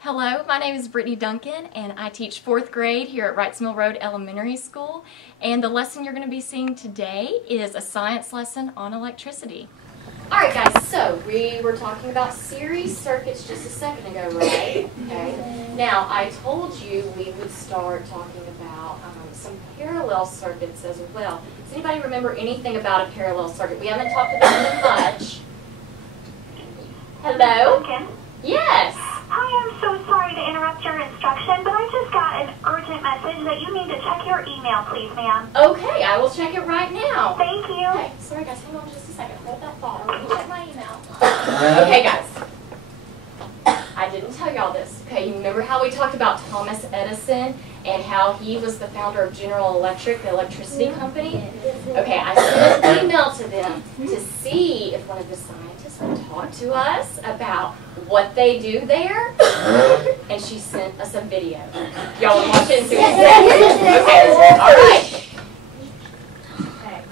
Hello, my name is Brittany Duncan and I teach 4th grade here at Wrights Mill Road Elementary School, and the lesson you're going to be seeing today is a science lesson on electricity. Alright guys, so we were talking about series circuits just a second ago, right? Okay. Now, I told you we would start talking about some parallel circuits as well. Does anybody remember anything about a parallel circuit? We haven't talked about them much. Hello? Duncan? Yes. I am so sorry to interrupt your instruction, but I just got an urgent message that you need to check your email, please, ma'am. Okay, I will check it right now. Thank you. Okay, sorry guys, hold on just a second. Hold that thought. Let me check my email. Okay guys, I didn't tell y'all this. Okay, you remember how we talked about Thomas Edison and how he was the founder of General Electric, the electricity company? Okay, I sent an email to them to see if one of the scientists would talk to us about what they do there, and she sent us a video. Y'all want to watch it and see what she said? Okay, all right. Okay.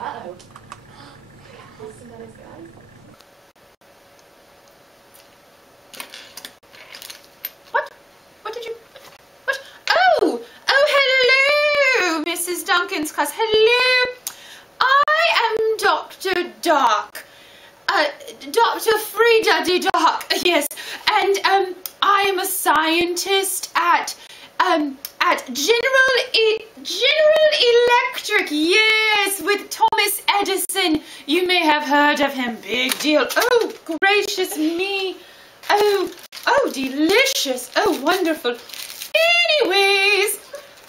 Uh-oh. Listen to this, guys. What did you... What? Oh, hello, Mrs. Duncan's class. Hello. I am Dr. Dark. Dr. Frieda D. Dark, yes. And, I am a scientist at General Electric, yes, with Thomas Edison. You may have heard of him. Big deal. Oh, gracious me. Oh, delicious. Oh, wonderful. Anyways,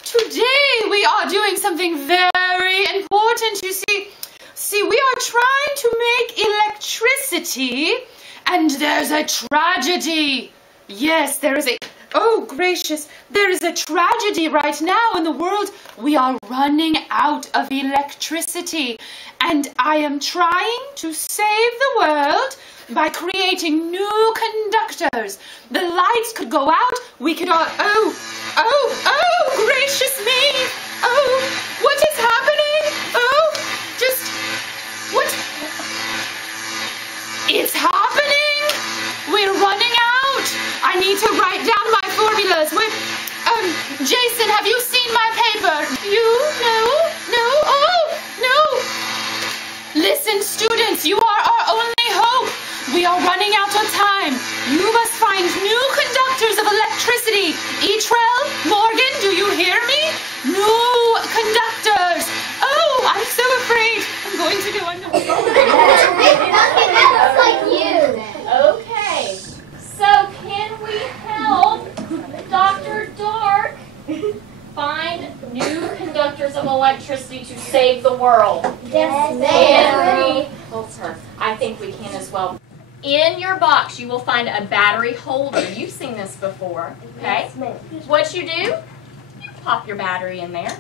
today we are doing something very important. You see, we are trying to make electricity, and there's a tragedy. Yes, there is a... Oh, gracious, there is a tragedy right now in the world. We are running out of electricity, and I am trying to save the world by creating new conductors. The lights could go out, we could all... Oh, gracious me! Oh, what is happening? Oh, just... What? It's happening! We're running out! I need to write down my formulas. Jason, have you seen my paper? No, oh, no! Listen, students, you are our only hope. We are running out of time. You must find new conductors of electricity. Etrell, Morgan, do you hear me? New conductors. Oh, I'm so afraid. I'm going to go under. That looks like you. Okay, so can we help Dr. Dark find new conductors of electricity to save the world? Yes, Can we help her? I think we can as well. In your box, you will find a battery holder. You've seen this before, okay? What you do, you pop your battery in there,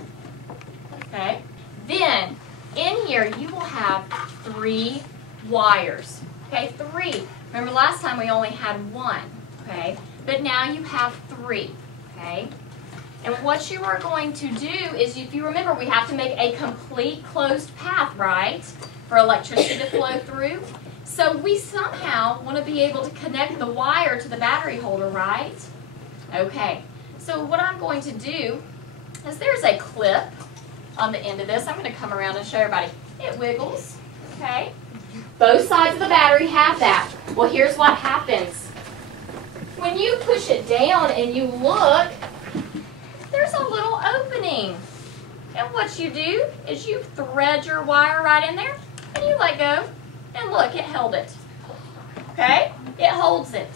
okay? Then, in here, you will have 3 wires, okay? 3. Remember last time we only had 1, okay? But now you have 3, okay? And what you are going to do is, if you remember, we have to make a complete closed path, right? For electricity to flow through. So we somehow want to be able to connect the wire to the battery holder, right? Okay. So what I'm going to do is there's a clip on the end of this. I'm going to come around and show everybody. It wiggles, okay? Both sides of the battery have that. Well, here's what happens. When you push it down and you look, there's a little opening. And what you do is you thread your wire right in there and you let go. And look, it held it. Okay? It holds it.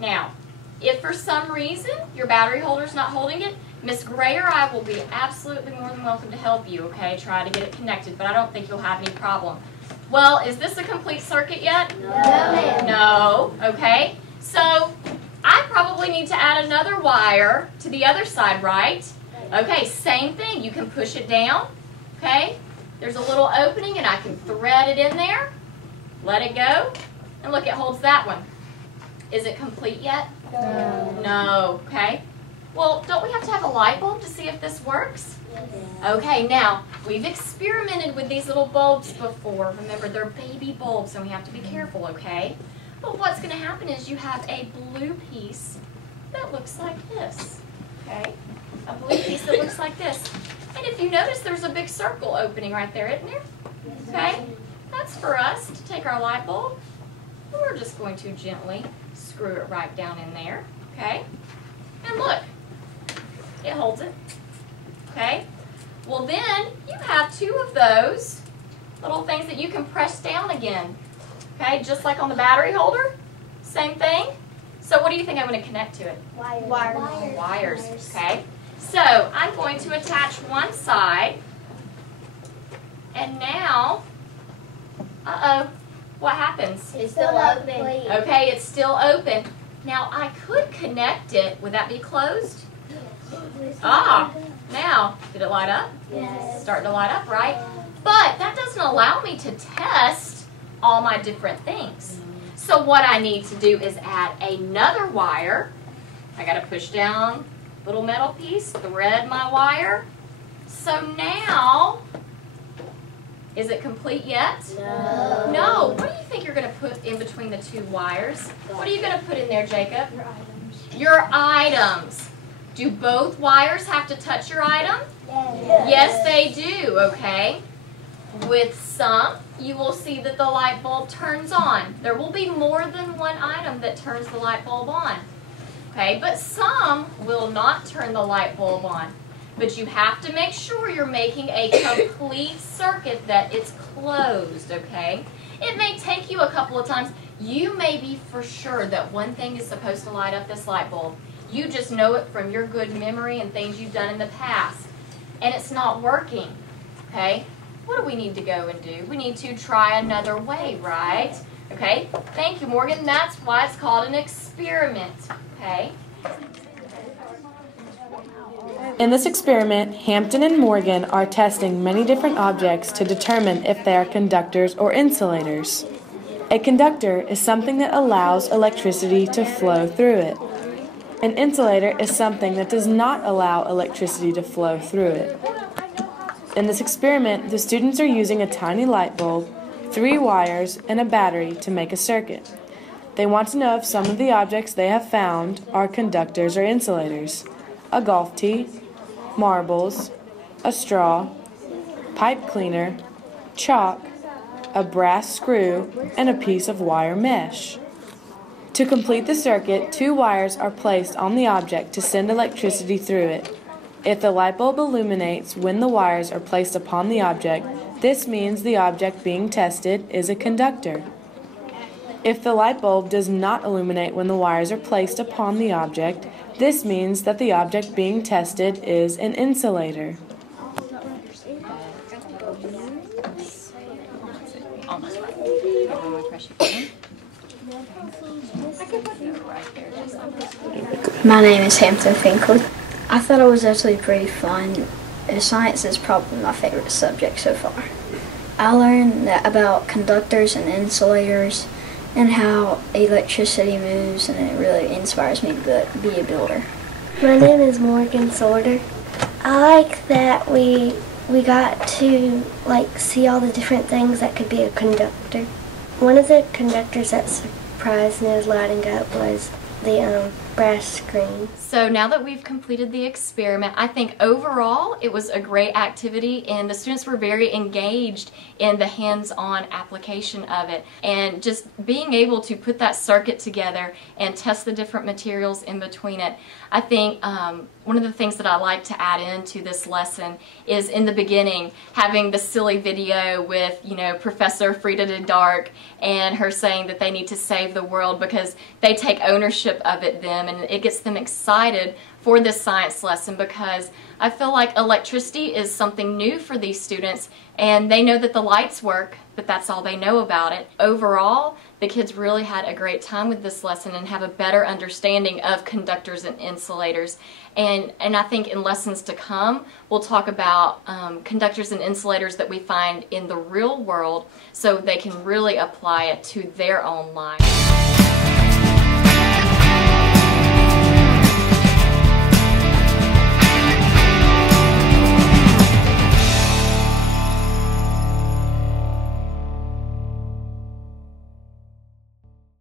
Now, if for some reason your battery holder's not holding it, Miss Gray or I will be absolutely more than welcome to help you, okay? Try to get it connected, but I don't think you'll have any problem. Well, is this a complete circuit yet? No. No. Okay. So, I probably need to add another wire to the other side, right? Okay, same thing. You can push it down, okay? There's a little opening and I can thread it in there, let it go, and look, it holds that one. Is it complete yet? No. No, okay? Well, don't we have to have a light bulb to see if this works? Okay, now, we've experimented with these little bulbs before. Remember, they're baby bulbs, and we have to be careful, okay? But what's going to happen is you have a blue piece that looks like this, okay? A blue piece that looks like this. And if you notice, there's a big circle opening right there, isn't there? Okay? That's for us to take our light bulb. We're just going to gently screw it right down in there, okay? And look, it holds it, okay? Well then, you have two of those little things that you can press down again, okay? Just like on the battery holder, same thing. So what do you think I'm going to connect to it? Wires, okay? So I'm going to attach one side, and now, what happens? It's still open. Okay, it's still open. Now I could connect it. Would that be closed? Now, did it light up? Yes. Starting to light up, right? But that doesn't allow me to test all my different things. So what I need to do is add another wire. I got to push down little metal piece, thread my wire. So now, is it complete yet? No. No. What do you think you're going to put in between the two wires? What are you going to put in there, Jacob? Your items. Your items. Do both wires have to touch your item? Yes. Yes, they do, okay? With some, you will see that the light bulb turns on. There will be more than one item that turns the light bulb on. Okay, but some will not turn the light bulb on. But you have to make sure you're making a complete circuit that it's closed, okay? It may take you a couple of times. You may be for sure that one thing is supposed to light up this light bulb. You just know it from your good memory and things you've done in the past. And it's not working, okay? What do we need to go and do? We need to try another way, right? Okay, thank you, Morgan. That's why it's called an experiment, okay? In this experiment, Hampton and Morgan are testing many different objects to determine if they are conductors or insulators. A conductor is something that allows electricity to flow through it. An insulator is something that does not allow electricity to flow through it. In this experiment, the students are using a tiny light bulb, 3 wires, and a battery to make a circuit. They want to know if some of the objects they have found are conductors or insulators. A golf tee, marbles, a straw, pipe cleaner, chalk, a brass screw, and a piece of wire mesh. To complete the circuit, 2 wires are placed on the object to send electricity through it. If the light bulb illuminates when the wires are placed upon the object, this means the object being tested is a conductor. If the light bulb does not illuminate when the wires are placed upon the object, this means that the object being tested is an insulator. My name is Hampton Finkley. I thought it was actually pretty fun. Science is probably my favorite subject so far. I learned about conductors and insulators and how electricity moves, and it really inspires me to be a builder. My name is Morgan Sorter. I like that we got to see all the different things that could be a conductor. One of the conductors that surprised me as lighting up was the brass screen. So now that we've completed the experiment, I think overall it was a great activity and the students were very engaged in the hands-on application of it. And just being able to put that circuit together and test the different materials in between it. I think one of the things that I like to add into this lesson is in the beginning having the silly video with, Professor Frieda D and her saying that they need to save the world because they take ownership of it then, and it gets them excited for this science lesson because I feel like electricity is something new for these students and they know that the lights work, but that's all they know about it. Overall, the kids really had a great time with this lesson and have a better understanding of conductors and insulators. And I think in lessons to come, we'll talk about conductors and insulators that we find in the real world so they can really apply it to their own lives.